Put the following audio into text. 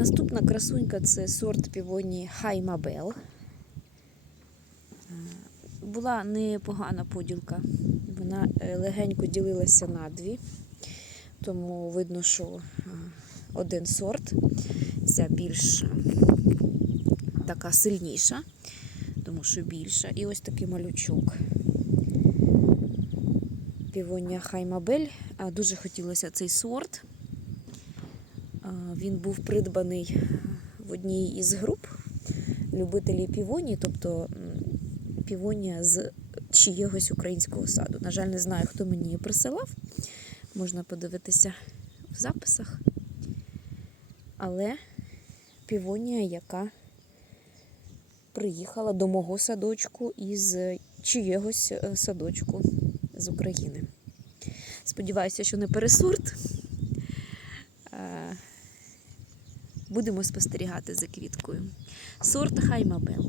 Наступна красунька це сорт півонії Хаймабел. Була непогана поділка. Вона е, легенько ділилася на дві, тому видно, що е, один сорт, ця більш е, така сильніша, тому що більша. І ось такий малючок. Півонія Хаймабель. Дуже хотілося цей сорт. Він був придбаний в одній із груп любителів півонії, тобто півонія з чиєгось українського саду. На жаль, не знаю, хто мені її присилав. Можна подивитися в записах. Але півонія, яка приїхала до мого садочку із чиєгось е, садочку з України. Сподіваюся, що не пересорт. Будемо спостерігати за квіткою. Сорт Хаймабел.